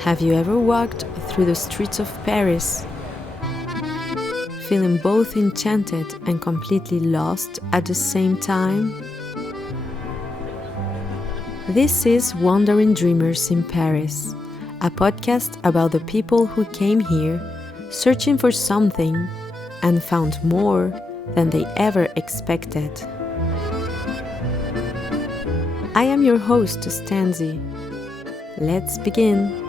Have you ever walked through the streets of Paris, feeling both enchanted and completely lost at the same time? This is Wandering Dreamers in Paris, a podcast about the people who came here searching for something and found more than they ever expected. I am your host, Stanzi. Let's begin.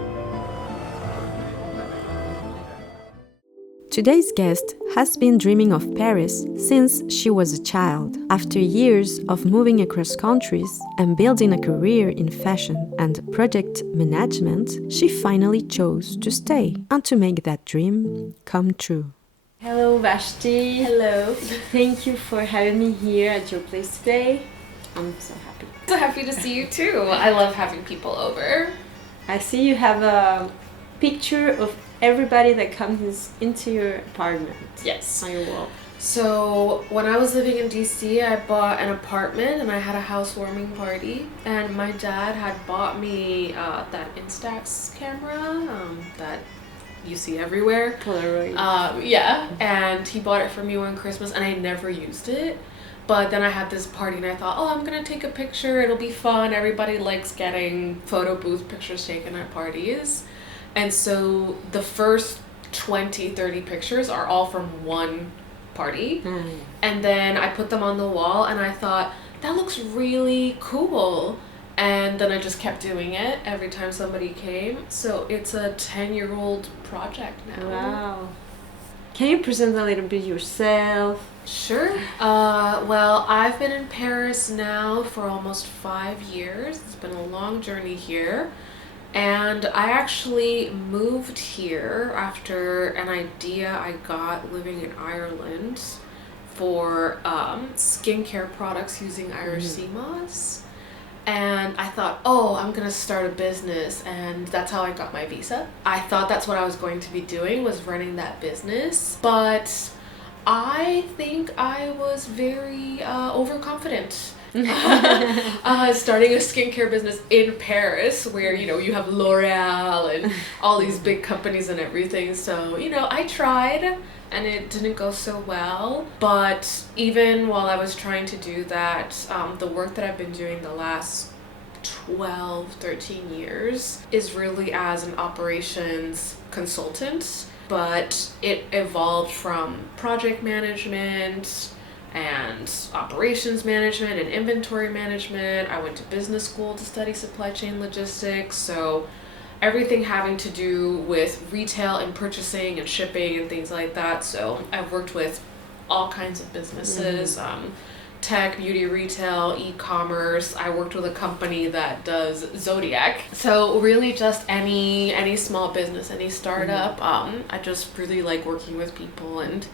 Today's guest has been dreaming of Paris since she was a child. After years of moving across countries and building a career in fashion and project management, she finally chose to stay and to make that dream come true. Hello, Vashti. Hello. Thank you for having me here at your place today. I'm so happy. So happy to see you too. I love having people over. I see you have a picture of everybody that comes into your apartment. Yes. On your wall. So when I was living in DC, I bought an apartment and I had a housewarming party. And my dad had bought me that Instax camera that you see everywhere. Polaroid. Yeah. And he bought it for me one Christmas and I never used it. But then I had this party and I thought, oh, I'm going to take a picture. It'll be fun. Everybody likes getting photo booth pictures taken at parties. And so the first 20, 30 pictures are all from one party. And then I put them on the wall and I thought, that looks really cool. And then I just kept doing it every time somebody came. So it's a 10-year-old project now. Wow. Can you present a little bit yourself? Sure. Well, I've been in Paris now for almost 5 years. It's been a long journey here. And I actually moved here after an idea I got living in Ireland for skincare products using Irish sea moss. And I thought, oh, I'm going to start a business. And that's how I got my visa. I thought that's what I was going to be doing, was running that business. But I think I was very overconfident. Starting a skincare business in Paris where, you have L'Oreal and all these big companies and everything. So, I tried and it didn't go so well. But even while I was trying to do that, the work that I've been doing the last 12, 13 years is really as an operations consultant. But it evolved from project management and operations management and inventory management. I went to business school to study supply chain logistics. So everything having to do with retail and purchasing and shipping and things like that. So I've worked with all kinds of businesses, tech, beauty, retail, e-commerce. I worked with a company that does Zodiac. So really just any small business, any startup. I just really like working with people and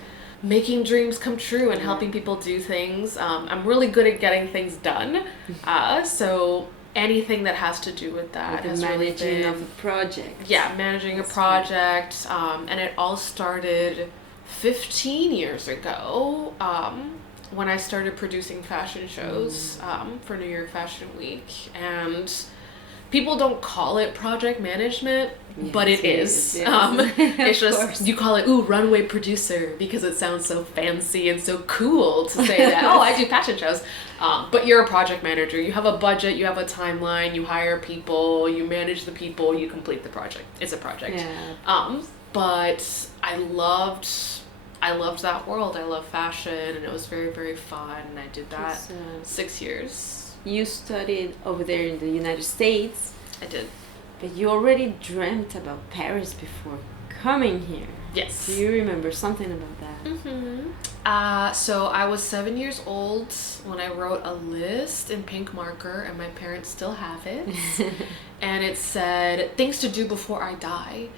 making dreams come true and helping people do things. I'm really good at getting things done. So anything that has to do with that has really been... managing of a project. Yeah, managing a project. And it all started 15 years ago when I started producing fashion shows for New York Fashion Week. And people don't call it project management, but it is. It's just, you call it, runway producer, because it sounds so fancy and so cool to say that, I do fashion shows. But you're a project manager. You have a budget, you have a timeline, you hire people, you manage the people, you complete the project. It's a project. Yeah. But I loved that world. I love fashion, and it was very, very fun. And I did that 6 years. You studied over there in the United States. I did. But you already dreamt about Paris before coming here. Yes. Do you remember something about that? So I was 7 years old when I wrote a list in pink marker, and my parents still have it. And it said, things to do before I die.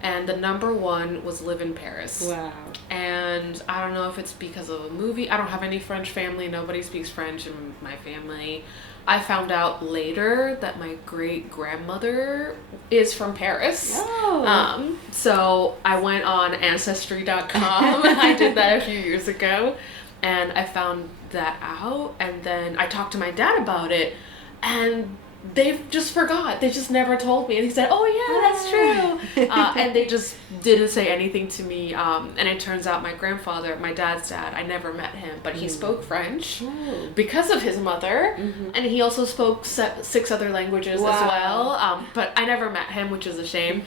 And the number one was live in Paris. Wow. And I don't know if it's because of a movie. I don't have any French family. Nobody speaks French in my family. I found out later that my great-grandmother is from Paris. Oh. So I went on Ancestry.com. I did that a few years ago. And I found that out. And then I talked to my dad about it. And they just forgot. They just never told me. And he said, oh yeah, that's true. And they just didn't say anything to me. And it turns out my grandfather, my dad's dad, I never met him, but he spoke French because of his mother. And he also spoke 6 other languages as well. But I never met him, which is a shame.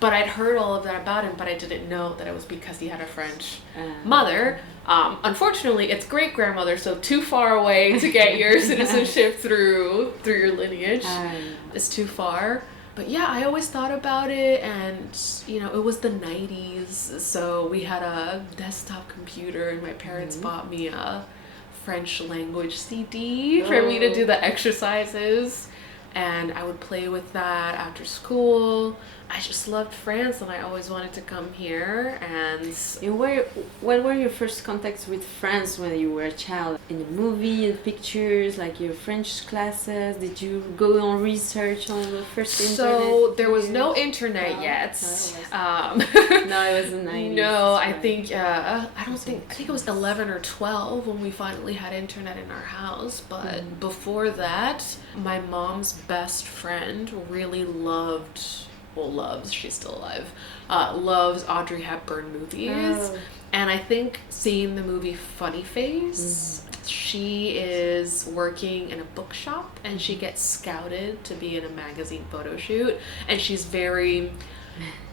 But I'd heard all of that about him, but I didn't know that it was because he had a French mother. Unfortunately, it's great-grandmother, so too far away to get your citizenship through your lineage. It's too far. But yeah, I always thought about it, and you know, it was the 90s, so we had a desktop computer, and my parents bought me a French language CD for me to do the exercises, and I would play with that after school. I just loved France, and I always wanted to come here. And what were your first contacts with France when you were a child? In a movie, in pictures, like your French classes? Did you go on research on the first internet? So there was no internet yet. No, it was the 90s. No, I think I think it was 11 or 12 when we finally had internet in our house. But before that, my mom's best friend really loves, she's still alive, loves Audrey Hepburn movies. And I think seeing the movie Funny Face, she is working in a bookshop, and she gets scouted to be in a magazine photo shoot, and she's very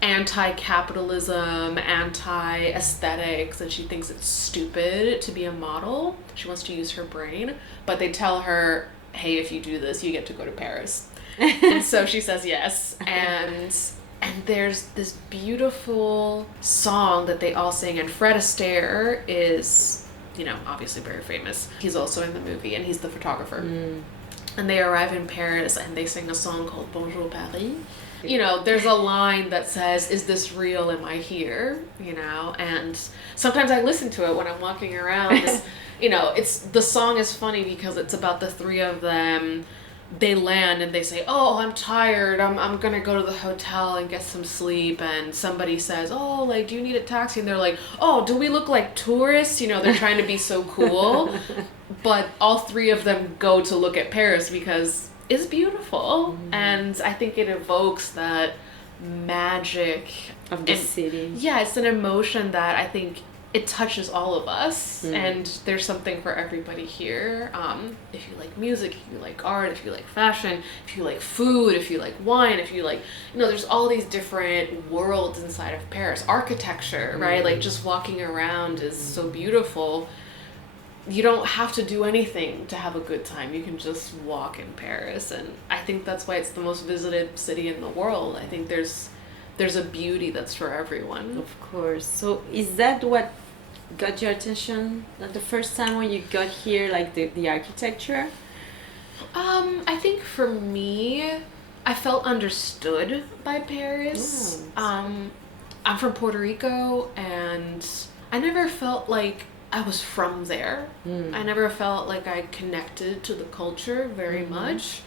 anti-capitalism, anti-aesthetics, and she thinks it's stupid to be a model. She wants to use her brain, but they tell her, hey, if you do this, you get to go to Paris. And so she says yes, and there's this beautiful song that they all sing, and Fred Astaire is, you know, obviously very famous. He's also in the movie, and he's the photographer. And they arrive in Paris, and they sing a song called Bonjour Paris. You know, there's a line that says, is this real, am I here? You know, and sometimes I listen to it when I'm walking around. You know, the song is funny because it's about the 3 of them. They land and they say, oh, I'm tired, I'm gonna go to the hotel and get some sleep, and somebody says, oh, like, do you need a taxi? And they're like, oh, do we look like tourists? You know, they're trying to be so cool. But all 3 of them go to look at Paris because it's beautiful. And I think it evokes that magic of the city. Yeah, it's an emotion that I think it touches all of us, and there's something for everybody here. If you like music, if you like art, if you like fashion, if you like food, if you like wine, if you like, you know, there's all these different worlds inside of Paris. Architecture, right? Like, just walking around is so beautiful. You don't have to do anything to have a good time. You can just walk in Paris, and I think that's why it's the most visited city in the world. I think there's a beauty that's for everyone. Of course. So is that what got your attention the first time when you got here, like the architecture? I think for me, I felt understood by Paris. I'm from Puerto Rico, and I never felt like I was from there. I never felt like I connected to the culture very much.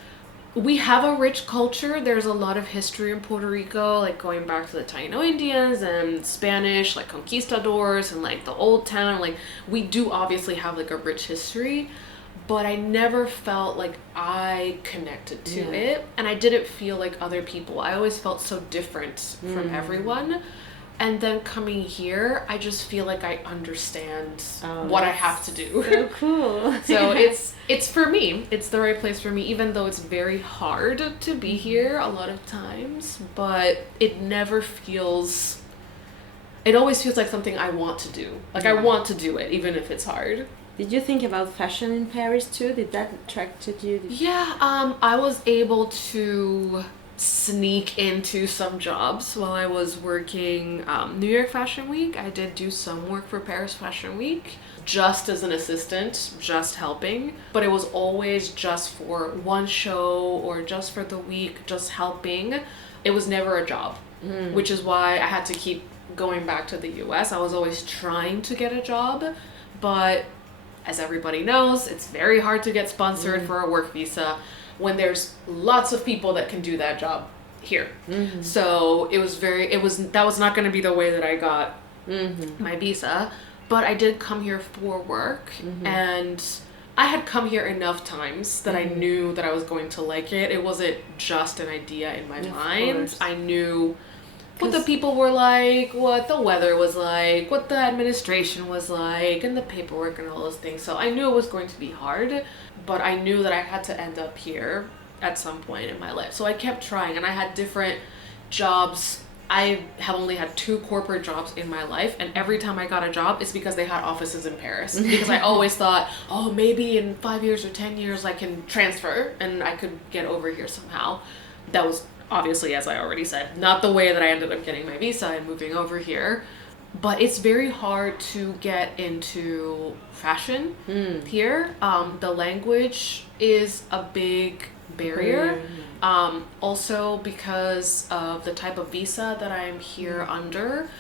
We have a rich culture. There's a lot of history in Puerto Rico, like going back to the Taino Indians and Spanish, like conquistadors, and like the old town. Like, we do obviously have like a rich history, but I never felt like I connected to it, and I didn't feel like other people. I always felt so different from everyone. And then coming here, I just feel like I understand what I have to do. So cool. So it's for me. It's the right place for me, even though it's very hard to be here a lot of times. But it never feels... It always feels like something I want to do. Like, I want to do it, even if it's hard. Did you think about fashion in Paris too? Did that attract you? Yeah, I was able to sneak into some jobs while I was working New York Fashion Week. I did do some work for Paris Fashion Week, just as an assistant, just helping, but it was always just for one show or just for the week, just helping. It was never a job, which is why I had to keep going back to the US. I was always trying to get a job, but as everybody knows, it's very hard to get sponsored for a work visa when there's lots of people that can do that job here. So that was not going to be the way that I got my visa, but I did come here for work, and I had come here enough times that I knew that I was going to like it. It wasn't just an idea in my mind. Course. I knew what the people were like, what the weather was like, what the administration was like, and the paperwork and all those things. So I knew it was going to be hard, but I knew that I had to end up here at some point in my life. So I kept trying, and I had different jobs. I have only had 2 corporate jobs in my life, and every time I got a job, it's because they had offices in Paris. Because I always thought, oh, maybe in 5 years or 10 years I can transfer and I could get over here somehow. That was obviously, as I already said, not the way that I ended up getting my visa and moving over here. But it's very hard to get into fashion here. The language is a big barrier. Also because of the type of visa that I'm here under,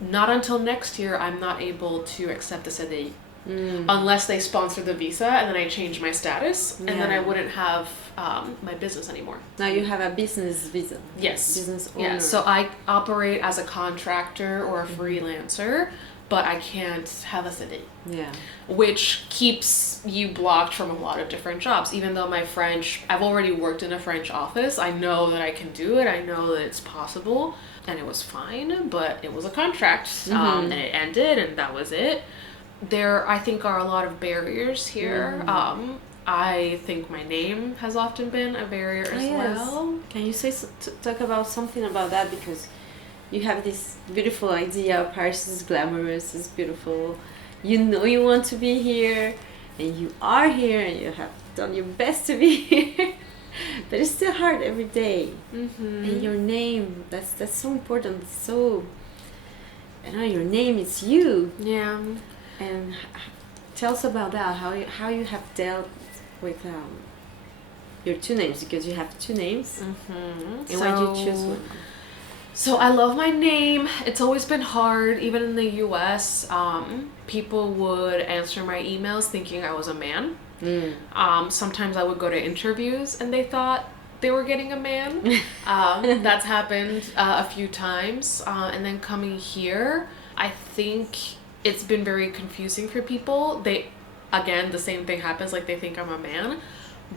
not until next year I'm not able to accept the CDI unless they sponsor the visa, and then I change my status, and then I wouldn't have my business anymore. Now you have a business visa. Yes. Business owner. Yeah. So I operate as a contractor or a freelancer, but I can't have a CDI. Yeah. Which keeps you blocked from a lot of different jobs. Even though my French, I've already worked in a French office, I know that I can do it, I know that it's possible, and it was fine, but it was a contract, and it ended, and that was it. There, I think, are a lot of barriers here. I think my name has often been a barrier as well. Can you talk about something about that? Because you have this beautiful idea, Paris is glamorous, it's beautiful. You know you want to be here, and you are here, and you have done your best to be here. But it's still hard every day. And your name, that's so important. So, your name is you. Yeah. And tell us about that, how you have dealt with your 2 names, because you have 2 names. And why did you choose one? So I love my name. It's always been hard. Even in the US, people would answer my emails thinking I was a man. Sometimes I would go to interviews and they thought they were getting a man. That's happened a few times. And then coming here, I think it's been very confusing for people. Again, the same thing happens, like they think I'm a man.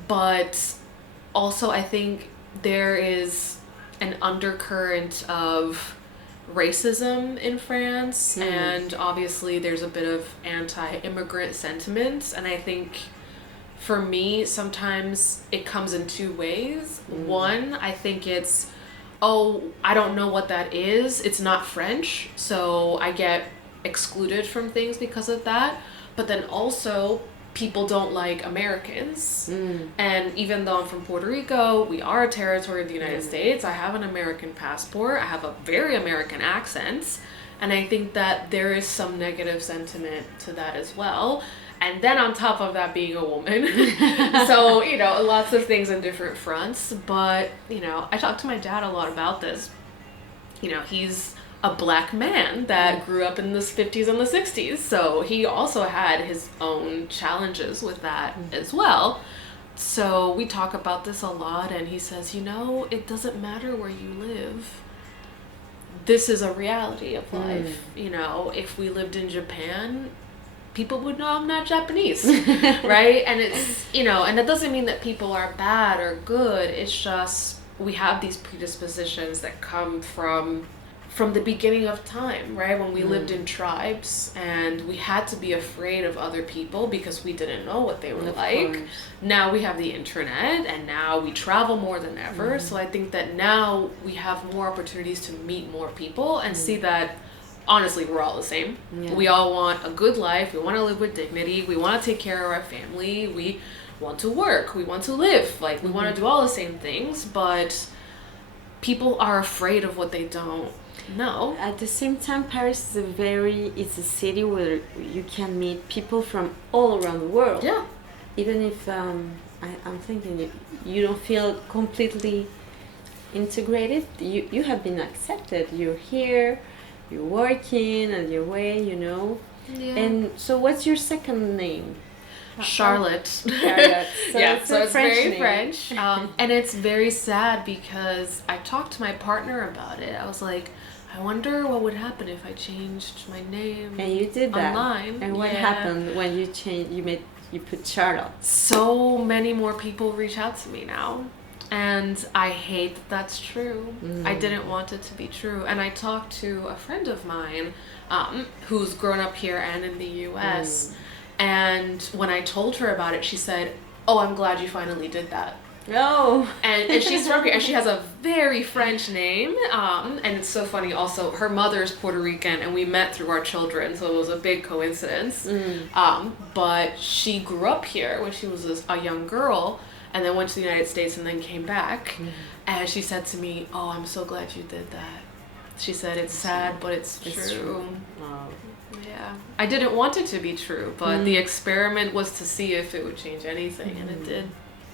But also I think there is an undercurrent of racism in France, and obviously there's a bit of anti-immigrant sentiment, and I think for me sometimes it comes in 2 ways. One, I think it's, I don't know what that is, it's not French, so I get excluded from things because of that. But then also people don't like Americans. And even though I'm from Puerto Rico, we are a territory of the United States, I have an American passport, I have a very American accent, and I think that there is some negative sentiment to that as well. And then on top of that, being a woman. So, lots of things in different fronts. But, I talked to my dad a lot about this. He's a black man that grew up in the 50s and the 60s. So he also had his own challenges with that as well. So we talk about this a lot, and he says, it doesn't matter where you live. This is a reality of life. If we lived in Japan, people would know I'm not Japanese, right? And it's, and that doesn't mean that people are bad or good. It's just we have these predispositions that come from the beginning of time, right? When we lived in tribes and we had to be afraid of other people because we didn't know what they were like. Course. Now we have the internet, and now we travel more than ever. So I think that now we have more opportunities to meet more people and see that honestly we're all the same. We all want a good life, we want to live with dignity, we want to take care of our family, we want to work, we want to live, like we want to do all the same things, but people are afraid of what they don't know. At the same time, Paris is a city where you can meet people from all around the world. Yeah. Even if I'm thinking you don't feel completely integrated, you have been accepted. You're here, you're working on your way, Yeah. And so what's your second name? Charlotte. So it's very name. French. And it's very sad because I talked to my partner about it. I was like, I wonder what would happen if I changed my name. And you did that. Online. And what happened when you made you put Charlotte. So many more people reach out to me now. And I hate that that's true. I didn't want it to be true. And I talked to a friend of mine who's grown up here and in the US. And when I told her about it, she said, "Oh, I'm glad you finally did that." Oh. And she's from here, and she has a very French name. And it's so funny also, her mother's Puerto Rican, and we met through our children, so it was a big coincidence. But she grew up here when she was a young girl, and then went to the United States and then came back. And she said to me, "Oh, I'm so glad you did that." She said, "It's sad, but it's true." Wow. Yeah. I didn't want it to be true, but the experiment was to see if it would change anything, and it did.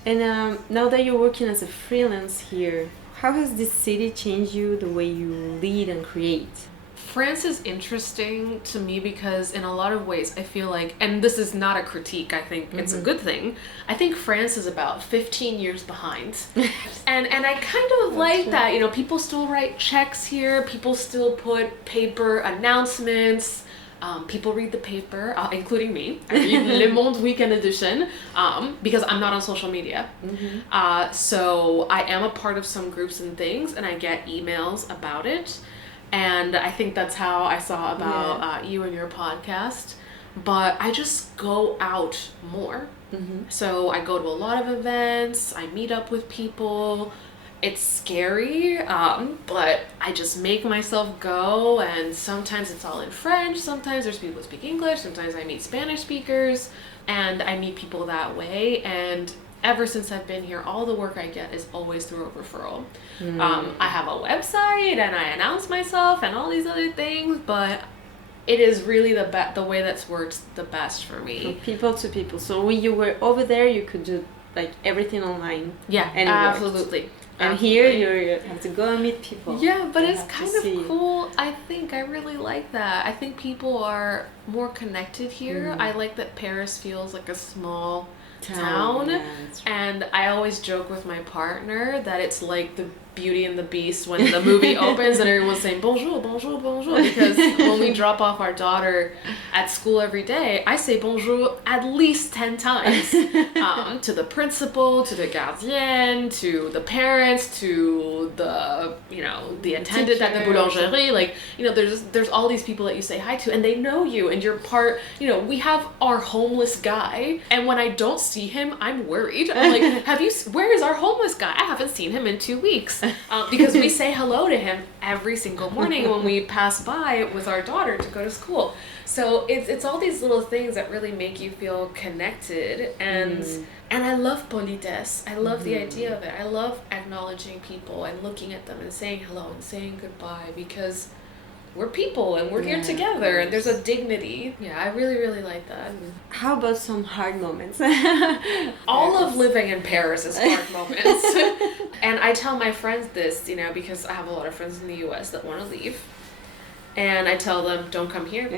And now that you're working as a freelance here, how has this city changed you, the way you lead and create? France is interesting to me because in a lot of ways I feel like, and this is not a critique, I think it's a good thing, I think France is about 15 years behind. and I kind of like that, you know, people still write checks here, people still put paper announcements, people read the paper, including me. I read Le Monde Weekend Edition because I'm not on social media. So I am a part of some groups and things, and I get emails about it. And I think that's how I saw about you and your podcast. But I just go out more. So I go to a lot of events, I meet up with people. It's scary, but I just make myself go, and sometimes it's all in French, sometimes there's people who speak English, sometimes I meet Spanish speakers, and I meet people that way. And ever since I've been here, all the work I get is always through a referral. I have a website, and I announce myself, and all these other things, but it is really the way that's worked the best for me. From people to people. So when you were over there, you could do like everything online. Yeah, and absolutely. And here you have to go and meet people. Yeah, but it's kind of cool. I think I really like that. I think people are more connected here. I like that Paris feels like a small town. Yeah, and I always joke with my partner that it's like the Beauty and the Beast when the movie opens and everyone's saying bonjour, bonjour, bonjour, because when we drop off our daughter at school every day, I say bonjour at least 10 times to the principal, to the gardien, to the parents, to the, you know, the attendant at the boulangerie. Like, you know, there's all these people that you say hi to, and they know you, and you're part, you know, we have our homeless guy, and when I don't see him, I'm worried. I'm like, where is our homeless guy? I haven't seen him in 2 weeks. Because we say hello to him every single morning when we pass by with our daughter to go to school. So it's all these little things that really make you feel connected, and I love politesse. I love the idea of it. I love acknowledging people and looking at them and saying hello and saying goodbye, because we're people and we're here together, and there's a dignity. Yeah, I really, really like that. How about some hard moments? All of living in Paris is hard moments. And I tell my friends this, you know, because I have a lot of friends in the US that want to leave. And I tell them, don't come here.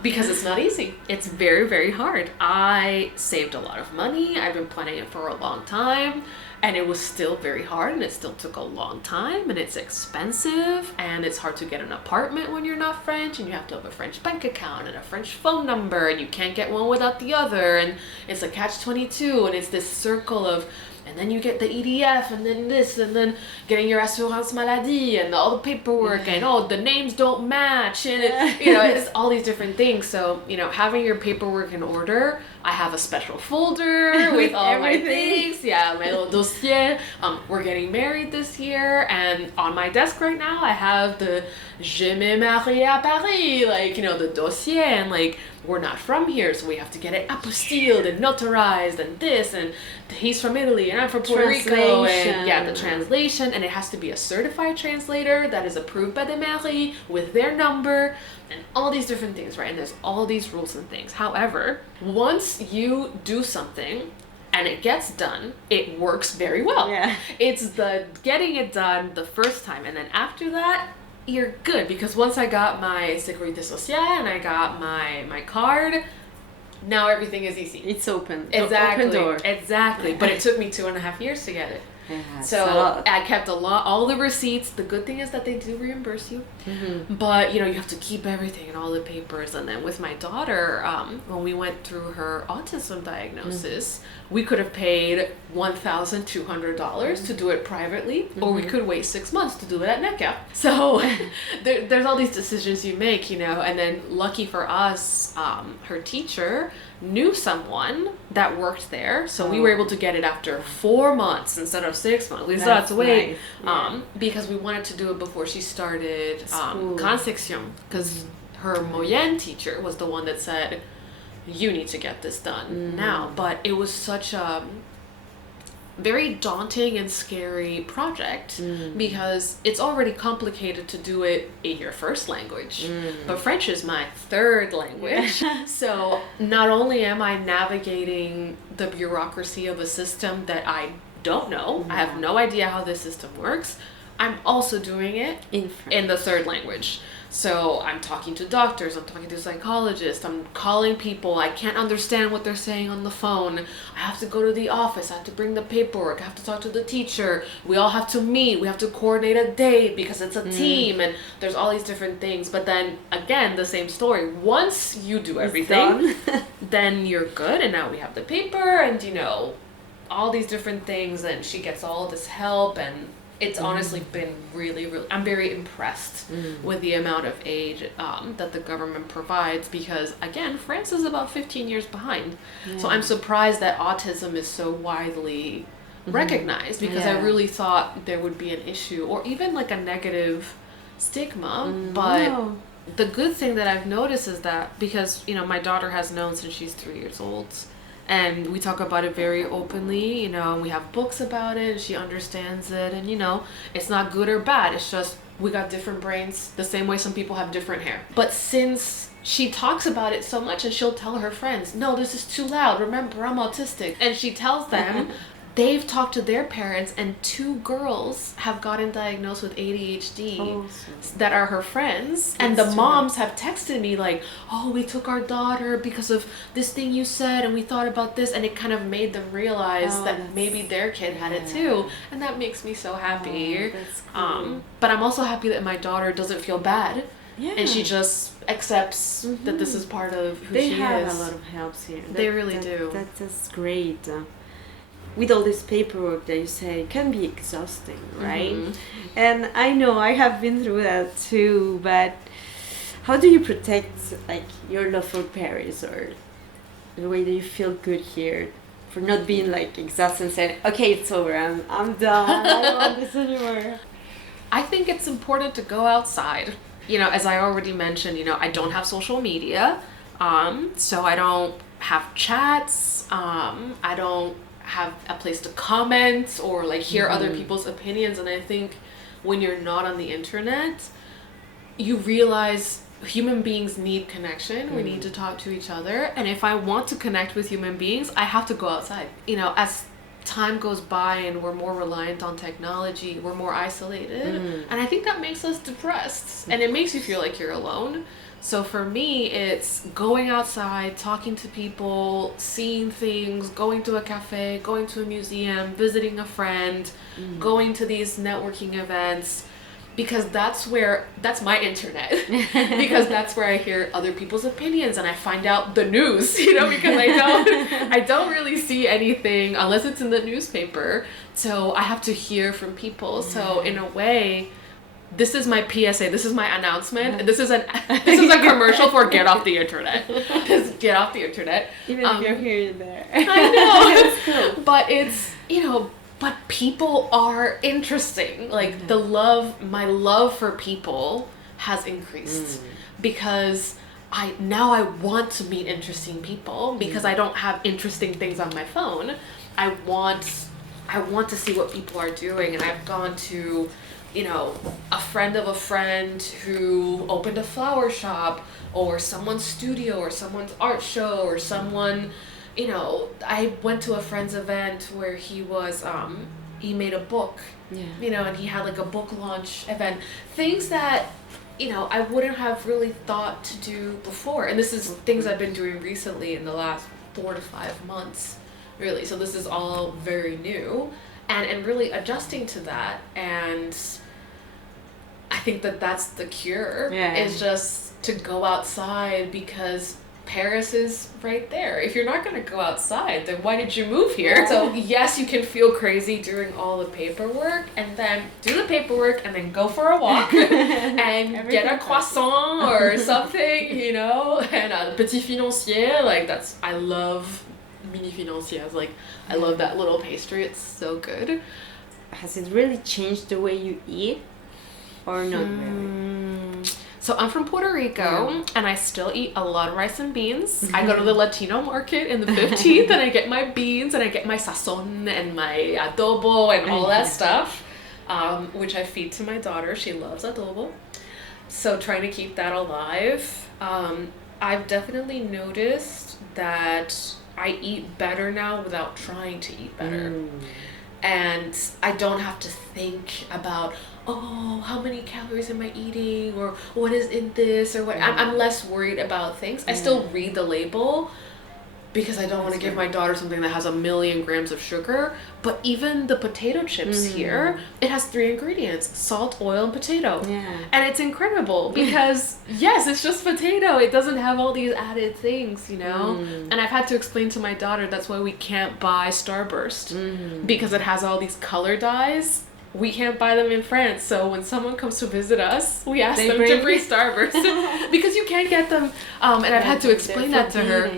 Because it's not easy. It's very, very hard. I saved a lot of money. I've been planning it for a long time. And it was still very hard, and it still took a long time, and it's expensive, and it's hard to get an apartment when you're not French, and you have to have a French bank account and a French phone number, and you can't get one without the other, and it's a catch-22, and it's this circle of, and then you get the EDF, and then this, and then getting your assurance maladie, and all the paperwork, and the names don't match, and you know, it's all these different things. So, you know, having your paperwork in order, I have a special folder with all my things. Yeah, my little dossier. We're getting married this year, and on my desk right now, I have the Je me marie à Paris, like, you know, the dossier, and like, we're not from here, so we have to get it apostilled and notarized, and this, and he's from Italy, and I'm from Puerto Rico, and the translation, and it has to be a certified translator that is approved by the mairie with their number, and all these different things, right? And there's all these rules and things. However, once you do something and it gets done, it works very well. Yeah. It's the getting it done the first time, and then after that, you're good, because once I got my Sécurité Sociale and I got my card, now everything is easy. It's open. Exactly. Open door. Exactly. But it took me 2.5 years to get it. Yeah, So I kept all the receipts. The good thing is that they do reimburse you, but you have to keep everything and all the papers. And then with my daughter, when we went through her autism diagnosis, we could have paid $1,200 to do it privately, or we could wait 6 months to do it at NECA. So there's all these decisions you make, and then lucky for us, her teacher knew someone that worked there, so we were able to get it after 4 months instead of 6 months. We still had to wait, because we wanted to do it before she started Concepcion, because her Moyenne teacher was the one that said, you need to get this done now. But it was such a very daunting and scary project, because it's already complicated to do it in your first language, but French is my third language. So not only am I navigating the bureaucracy of a system that I don't know, I have no idea how this system works, I'm also doing it in the third language. So I'm talking to doctors, I'm talking to psychologists, I'm calling people, I can't understand what they're saying on the phone, I have to go to the office, I have to bring the paperwork, I have to talk to the teacher, we all have to meet, we have to coordinate a date because it's a team, and there's all these different things. But then again, the same story, once you do everything, then you're good, and now we have the paper and all these different things, and she gets all this help. And it's honestly been really, really, I'm very impressed with the amount of aid that the government provides, because again, France is about 15 years behind. So I'm surprised that autism is so widely recognized, because I really thought there would be an issue or even like a negative stigma. But the good thing that I've noticed is that, because my daughter has known since she's 3 years old, and we talk about it very openly, and we have books about it, and she understands it, and it's not good or bad, it's just we got different brains, the same way some people have different hair. But since she talks about it so much, and she'll tell her friends, no, this is too loud, remember, I'm autistic, and she tells them, they've talked to their parents, and 2 girls have gotten diagnosed with ADHD that are her friends. And the moms have texted me like, oh, we took our daughter because of this thing you said, and we thought about this, and it kind of made them realize that maybe their kid had it too. And that makes me so happy. That's cool. But I'm also happy that my daughter doesn't feel bad. And she just accepts that this is part of who she is. They have a lot of helps here. They really do. That's great. With all this paperwork that you say, it can be exhausting, right? And I know I have been through that too, but how do you protect your love for Paris, or the way that you feel good here, for not being exhausted and saying, okay, it's over, I'm done, I don't want this anymore? I think it's important to go outside. As I already mentioned, I don't have social media, so I don't have chats, I don't have a place to comment or hear other people's opinions. And I think when you're not on the internet, you realize human beings need connection. We need to talk to each other, and if I want to connect with human beings, I have to go outside. As time goes by and we're more reliant on technology, we're more isolated, and I think that makes us depressed, and it makes you feel like you're alone. So for me, it's going outside, talking to people, seeing things, going to a cafe, going to a museum, visiting a friend, going to these networking events, because that's my internet, because that's where I hear other people's opinions, and I find out the news, because I don't really see anything unless it's in the newspaper. So I have to hear from people. So in a way, this is my PSA. This is my announcement. This is a commercial for get off the internet. Just get off the internet. Even if you're here, you're there. I know. Cool. But it's but people are interesting. My love for people has increased because I want to meet interesting people, because I don't have interesting things on my phone. I want to see what people are doing, and I've gone to a friend of a friend who opened a flower shop, or someone's studio, or someone's art show, or someone, I went to a friend's event where he was, he made a book, and he had a book launch event, things that, I wouldn't have really thought to do before. And this is things I've been doing recently in the last 4 to 5 months, really. So this is all very new. and really adjusting to that. And I think that that's the cure, is just to go outside, because Paris is right there. If you're not going to go outside, then why did you move here? So yes, you can feel crazy doing all the paperwork, and then do the paperwork, and then go for a walk and get a croissant or something, you know, and a petit financier. Like, that's, I love mini financiers. Like, I love that little pastry. It's so good. Has it really changed the way you eat, or not really? So I'm from Puerto Rico, and I still eat a lot of rice and beans. I go to the Latino market in the 15th, and I get my beans, and I get my sazon and my adobo and all that stuff, which I feed to my daughter. She loves adobo. So trying to keep that alive. I've definitely noticed that I eat better now without trying to eat better. And I don't have to think about, oh, how many calories am I eating, or what is in this, or what. I'm less worried about things. I still read the label, because I don't want to give my daughter something that has 1,000,000 grams of sugar. But even the potato chips here, it has 3 ingredients: salt, oil, and potato. And it's incredible, because yes, it's just potato. It doesn't have all these added things, you know. And I've had to explain to my daughter that's why we can't buy Starburst, because it has all these color dyes. We can't buy them in France, so when someone comes to visit us, we ask them to bring Starburst, because you can't get them. And I've had to explain that to her.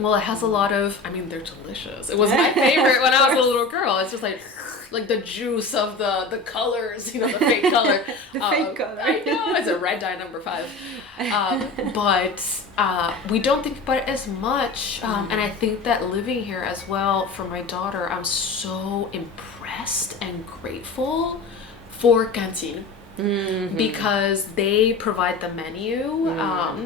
Well, it has a lot of, I mean, they're delicious. It was my favorite when I was a little girl. It's just like the juice of the colors, you know, the fake color. The fake color. I know, it's a red dye number 5. But we don't think about it as much. And I think that living here as well, for my daughter, I'm so impressed and grateful for Cantine. Because they provide the menu.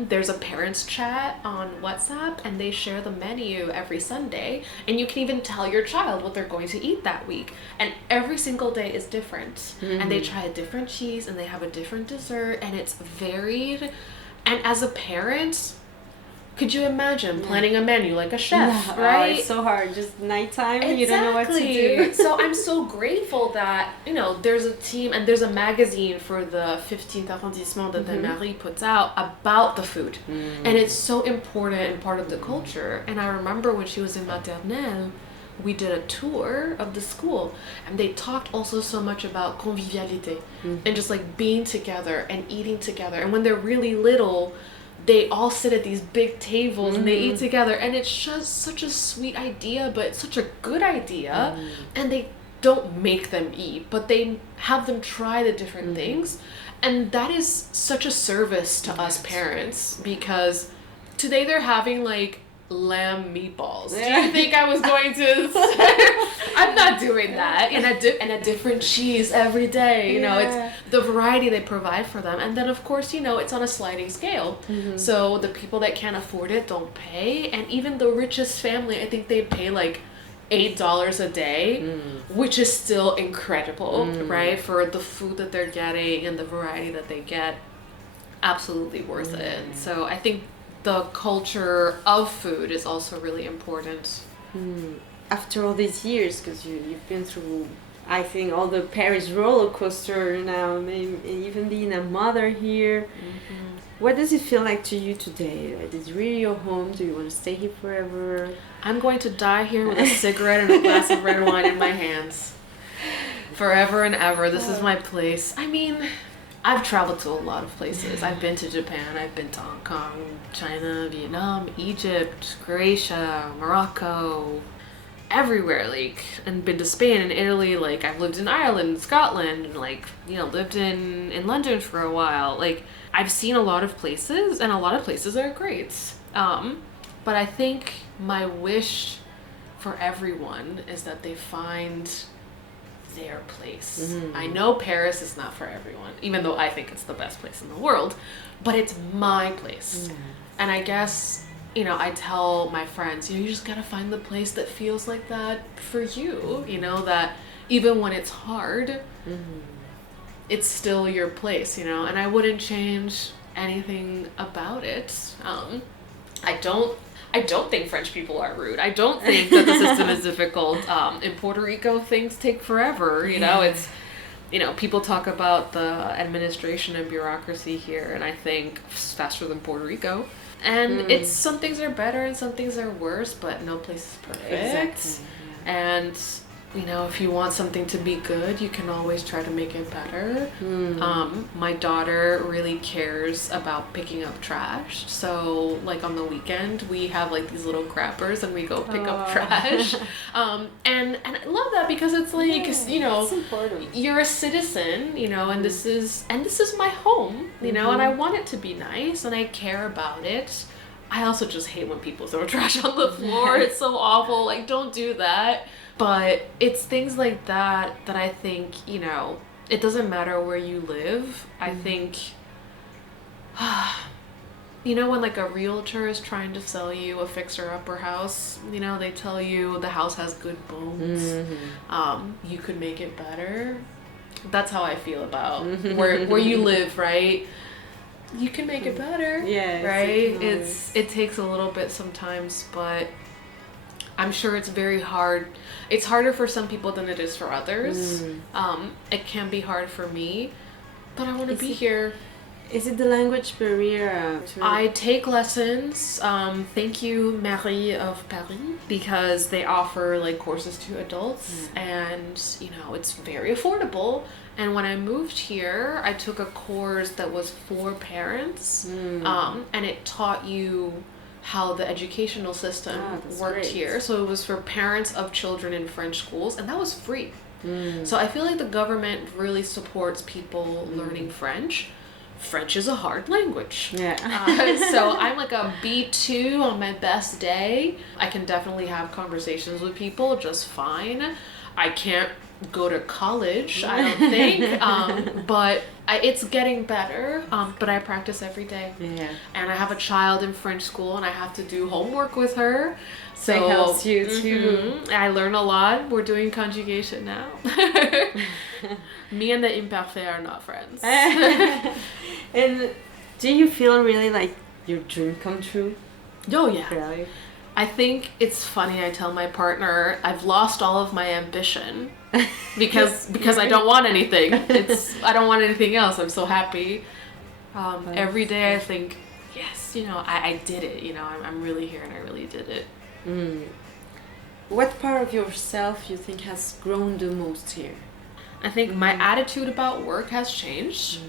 There's a parents chat on WhatsApp, and they share the menu every Sunday, and you can even tell your child what they're going to eat that week, and every single day is different. And they try a different cheese, and they have a different dessert, and it's varied. And as a parent, could you imagine planning a menu like a chef, right? Oh, it's so hard. Just nighttime, you don't know what to do. So I'm so grateful that, you know, there's a team, and there's a magazine for the 15th arrondissement that the Marie puts out about the food. And it's so important and part of the culture. And I remember when she was in maternelle, we did a tour of the school, and they talked also so much about convivialité, and just like being together and eating together. And when they're really little, they all sit at these big tables and they eat together, and it's just such a sweet idea, but it's such a good idea. And they don't make them eat, but they have them try the different things, and that is such a service to us parents, because today they're having like lamb meatballs. Do you think I was going to I'm not doing that. And a different cheese every day, you know. It's the variety they provide for them. And then of course, you know, it's on a sliding scale. So the people that can't afford it don't pay, and even the richest family, I think they pay like $8 a day, which is still incredible, right, for the food that they're getting and the variety that they get. Absolutely worth it. So I think the culture of food is also really important. After all these years, because you've been through, I think, all the Paris roller coaster now, maybe even being a mother here. What does it feel like to you today? Is it really your home? Do you want to stay here forever? I'm going to die here with a cigarette and a glass of red wine in my hands. Forever and ever. This is my place. I mean, I've traveled to a lot of places. I've been to Japan, I've been to Hong Kong, China, Vietnam, Egypt, Croatia, Morocco, everywhere, like, and been to Spain and Italy. Like, I've lived in Ireland, Scotland, and like, you know, lived in London for a while. Like, I've seen a lot of places, and a lot of places are great. But I think my wish for everyone is that they find their place. I know Paris is not for everyone, even though I think it's the best place in the world, but it's my place. And I guess, you know, I tell my friends, you know, you just gotta find the place that feels like that for you, you know, that even when it's hard, it's still your place, you know. And I wouldn't change anything about it. I don't think French people are rude. I don't think that the system is difficult. In Puerto Rico, things take forever. You know, it's, you know, people talk about the administration and bureaucracy here, and I think it's faster than Puerto Rico. And it's, some things are better and some things are worse, but no place is perfect. Exactly. Yeah. And, you know, if you want something to be good, you can always try to make it better. My daughter really cares about picking up trash. So, like, on the weekend, we have, like, these little grabbers and we go pick up trash. And I love that because it's like, you know, it's important. you're a citizen, you know, and this is my home, you know, and I want it to be nice and I care about it. I also just hate when people throw trash on the floor. It's so awful. Like, don't do that. But it's things like that that I think, you know, it doesn't matter where you live. I think, you know, when like a realtor is trying to sell you a fixer-upper house, you know, they tell you the house has good bones. You could make it better. That's how I feel about where you live, right? You can make it better. Yeah. Right? It takes a little bit sometimes, but I'm sure it's very hard. It's harder for some people than it is for others. It can be hard for me, but I want to be here. Is it the language barrier? I take lessons. Thank you, Marie of Paris, because they offer like courses to adults, and you know it's very affordable. And when I moved here, I took a course that was for parents, and it taught you how the educational system worked here. So it was for parents of children in French schools, and that was free. So I feel like the government really supports people learning French. French is a hard language. Yeah. So I'm like a B2 on my best day. I can definitely have conversations with people just fine. I can't go to college, I don't think, but it's getting better, but I practice every day. Yeah. And I have a child in French school and I have to do homework with her. So it helps you too. I learn a lot. We're doing conjugation now. Me and the imparfait are not friends. And do you feel really like your dream come true? Oh yeah. Really? I think it's funny. I tell my partner I've lost all of my ambition because I don't want anything. I don't want anything else. I'm so happy. Every day I think, yes, you know, I did it. You know, I'm really here and I really did it. What part of yourself you think has grown the most here? I think my attitude about work has changed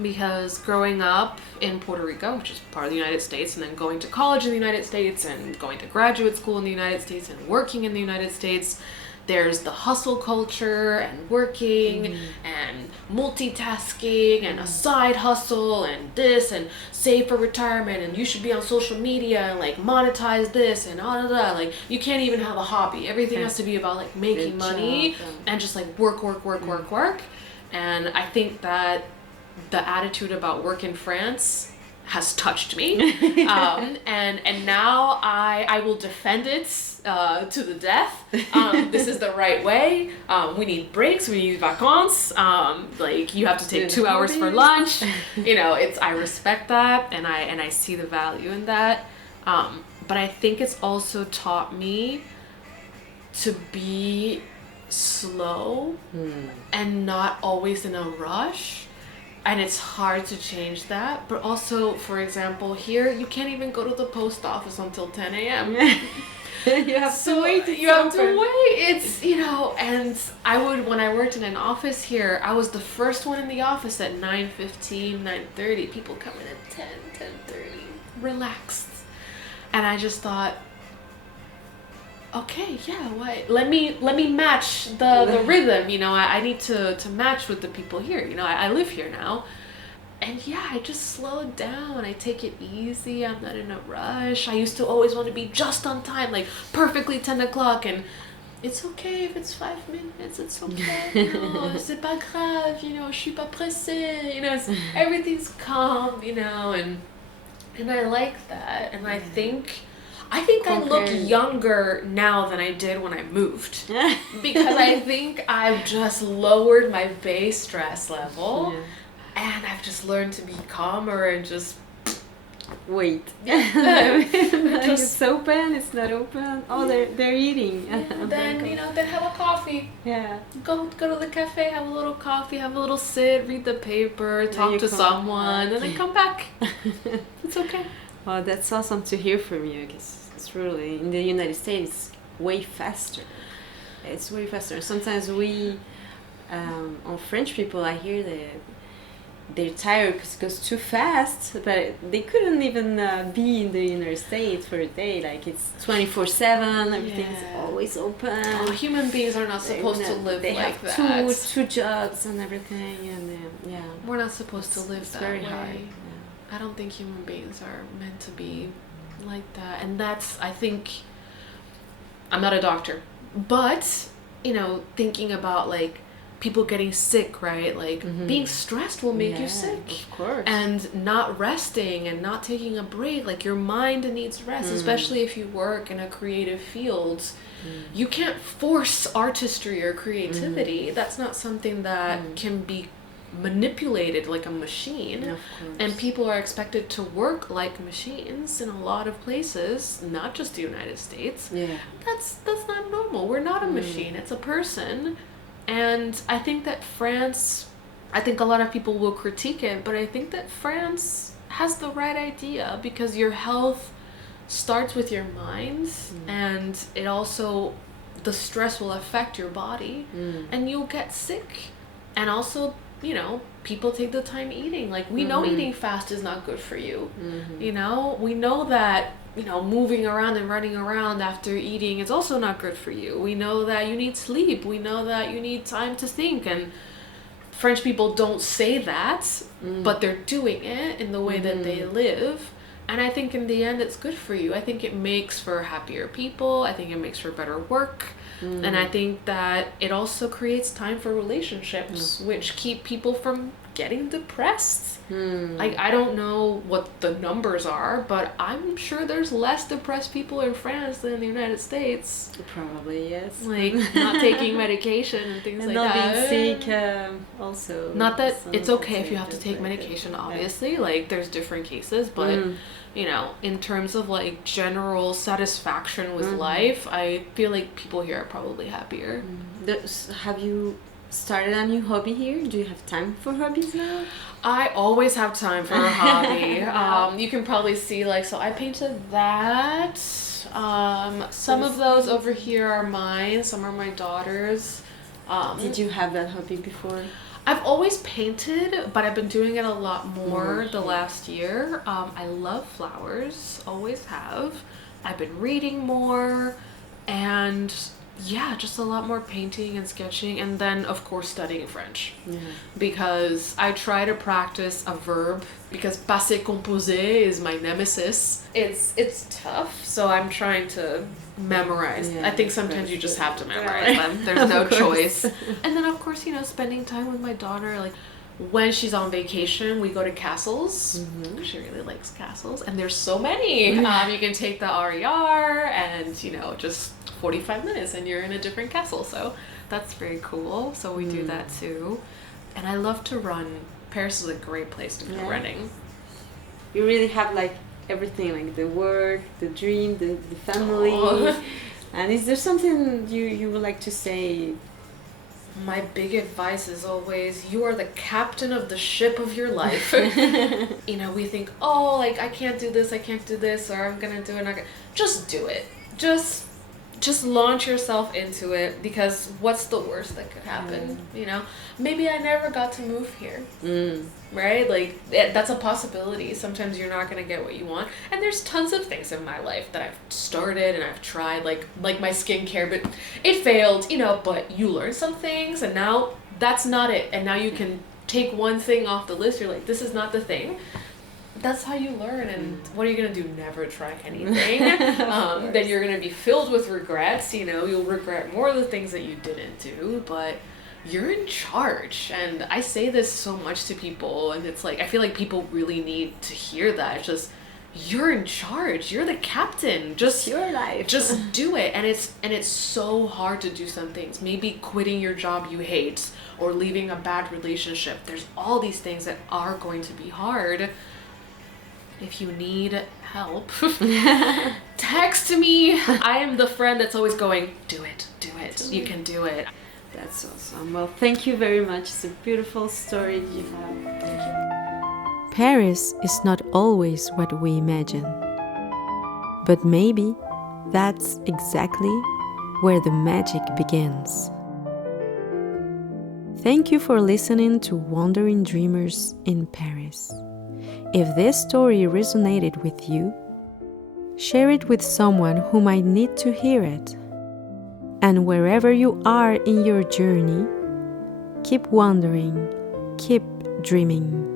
because growing up in Puerto Rico, which is part of the United States, and then going to college in the United States and going to graduate school in the United States and working in the United States, there's the hustle culture and working and multitasking and a side hustle and this and save for retirement and you should be on social media and like monetize this and all of that. Like you can't even have a hobby. Everything has to be about like making money and just like work. And I think that the attitude about work in France has touched me. And now I will defend it to the death. This is the right way. We need breaks. We need vacances. Like you have to take 2 hours for lunch. You know, I respect that and I see the value in that. But I think it's also taught me to be slow and not always in a rush. And it's hard to change that. But also, for example, here, you can't even go to the post office until 10 a.m. You have to wait. You have to wait. It's, you know, and when I worked in an office here, I was the first one in the office at 9:15, 9:30. People come in at 10, 10:30, relaxed. And I just thought, okay, yeah, what? Let me match the rhythm, you know. I need to match with the people here, you know. I live here now. And yeah, I just slowed down. I take it easy. I'm not in a rush. I used to always want to be just on time, like perfectly 10 o'clock. And it's okay if it's 5 minutes. It's okay. You know, c'est pas grave. You know, je suis pas pressée. You know, everything's calm. You know, and I like that. And I think I look younger now than I did when I moved. Because I think I've just lowered my base stress level. And I've just learned to be calmer and just Wait. Just It's open, it's not open. Oh, they're eating. then then have a coffee. Yeah. Go to the cafe, have a little coffee, have a little sit, read the paper, talk you to come someone, back. and then come back. It's okay. Well, that's awesome to hear from you, because it's really, in the United States, way faster. It's way faster. Sometimes on French people, I hear they're tired because it goes too fast, but they couldn't even be in the United States for a day. Like, it's 24/7, everything's always open. Oh, human beings are not supposed to live they like have that. two jobs and everything, and We're not supposed to live that very way. hard. I don't think human beings are meant to be like that. And that's, I think, I'm not a doctor, but, thinking about, like, people getting sick, right? Like, being stressed will make you sick. Of course. And not resting and not taking a break. Like, your mind needs rest, especially if you work in a creative field. You can't force artistry or creativity. That's not something that can be manipulated like a machine. Of course. And people are expected to work like machines in a lot of places, not just the United States. Yeah. That's not normal. We're not a machine. It's a person. And I think that France, I think a lot of people will critique it, but I think that France has the right idea, because your health starts with your mind, and it also, the stress will affect your body, and you'll get sick. And also, people take the time eating. Like, we know eating fast is not good for you. We know that, moving around and running around after eating is also not good for you. We know that you need sleep. We know that you need time to think. And French people don't say that, but they're doing it in the way that they live. And I think in the end, it's good for you. I think it makes for happier people. I think it makes for better work. And I think that it also creates time for relationships, which keep people from getting depressed. Like, I don't know what the numbers are, but I'm sure there's less depressed people in France than in the United States. Probably, yes. Like, not taking medication and things and like not that. being sick, also. Not that it's okay Some if you have to take like medication, obviously. Like, there's different cases, but, in terms of, like, general satisfaction with life, I feel like people here are probably happier. Have you started a new hobby here? Do you have time for hobbies now? I always have time for a hobby. You can probably see, like, so I painted that. Some of those over here are mine. Some are my daughter's. Did you have that hobby before? I've always painted, but I've been doing it a lot more the last year. I love flowers, always have. I've been reading more, and just a lot more painting and sketching, and then of course studying French. Because I try to practice a verb, because passé composé is my nemesis. It's tough, so I'm trying to memorize. I think sometimes you just have to memorize them. There's no choice. And then of course, spending time with my daughter, like, when she's on vacation, we go to castles. She really likes castles, and there's so many. You can take the RER, and just 45 minutes and you're in a different castle, so that's very cool. So we do that too. And I love to run. Paris is a great place to go running. You really have, like, everything, like the work, the dream, the family. And is there something you would like to say? My big advice is always, you are the captain of the ship of your life. We think, like, I can't do this, or I'm gonna do it. Just do it. Just launch yourself into it, because what's the worst that could happen? Maybe I never got to move here. Right? Like, that's a possibility. Sometimes you're not going to get what you want. And there's tons of things in my life that I've started and I've tried, like my skincare, but it failed, but you learn some things, and now that's not it. And now you can take one thing off the list. You're like, this is not the thing. That's how you learn. And what are you going to do? Never try anything. Then you're going to be filled with regrets. You'll regret more of the things that you didn't do, but you're in charge. And I say this so much to people, and it's like, I feel like people really need to hear that. It's just, you're in charge. You're the captain. Just your life. Just do it. And it's so hard to do some things. Maybe quitting your job you hate, or leaving a bad relationship. There's all these things that are going to be hard. if you need help, text me. I am the friend that's always going, do it, you can do it. That's awesome. Well, thank you very much. It's a beautiful story you have. Paris is not always what we imagine. But maybe that's exactly where the magic begins. Thank you for listening to Wandering Dreamers in Paris. If this story resonated with you, share it with someone who might need to hear it. And wherever you are in your journey, keep wandering, keep dreaming.